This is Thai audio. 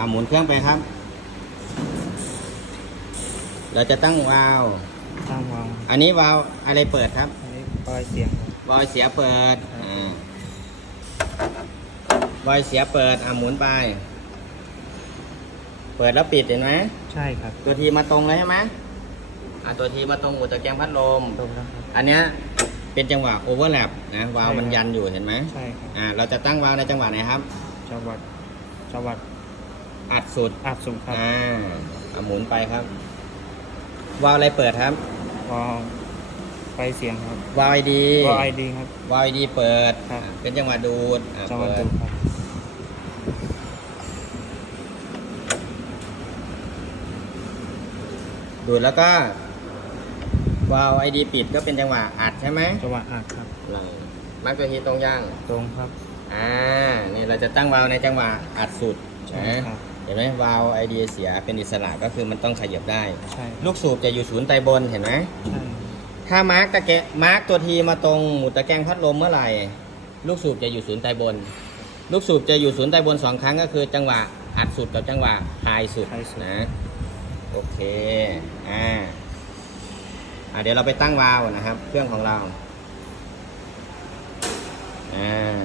อ่าหมุนเครื่องไปครับ เราจะตั้งวาล์วตั้งวางอันนี้วาล์วอะไรเปิดครับอันนี้ปล่อยเสียงครับวาล์วเสียเปิดอ่าวาล์วเสียเปิดอ่าหมุนไป เปิดแล้วปิดเห็นไหมใช่ครับตัวทีมาตรงเลยใช่ไหมอ่าตัวทีมาตรงอุตะแกรงพัดลม ตรงแล้วครับ อันเนี้ยเป็นจังหวะโอเวอร์แลปนะวาล์วมันยันอยู่เห็นไหมใช่ครับ อ่าเราจะตั้งวาล์วในจังหวะไหนครับ จังหวัดจังหวัด อัดสุดอัดสุครับอ่าเอาหมุนไปครับ วาล์วอะไรเปิดครับ วางไฟเสียงครับวาล์วไอดีวางไอดีครับ วาล์วไอดีเปิดครับ อ่าเป็นจังหวะดูดอ่าจังหวัดเปิดูดครับ ดูดแล้วก็วาล์วไอดีปิดก็เป็นจังหวะอัดใช่ไหมจังหวัดอัดครับหลังมาร์กตัวทีตรงย่าง ตรงครับ อ่า นี่เราจะตั้งวาล์วในจังหวะอัดสุดใช่นะครับเห็นไหมวาล์วไอดีเสียเป็นอิสระก็คือมันต้องขยับได้ ใช่ลูกสูบจะอยู่ศูนย์ไตบนเห็นไหมใช่ ถ้ามาร์กตะแกะมาร์กตัวทีมาตรงหมุดตะแกรงพัดลมเมื่อไหร่ ลูกสูบจะอยู่ศูนย์ไตบน ลูกสูบจะอยู่ศูนย์ไตบนสองครั้งก็คือ จังหวะอัดสุดกับจังหวะไฮสุด นะโอเคอ่าอ่าเดี๋ยวเราไปตั้งวาล์วนะครับ เครื่องของเราอ่า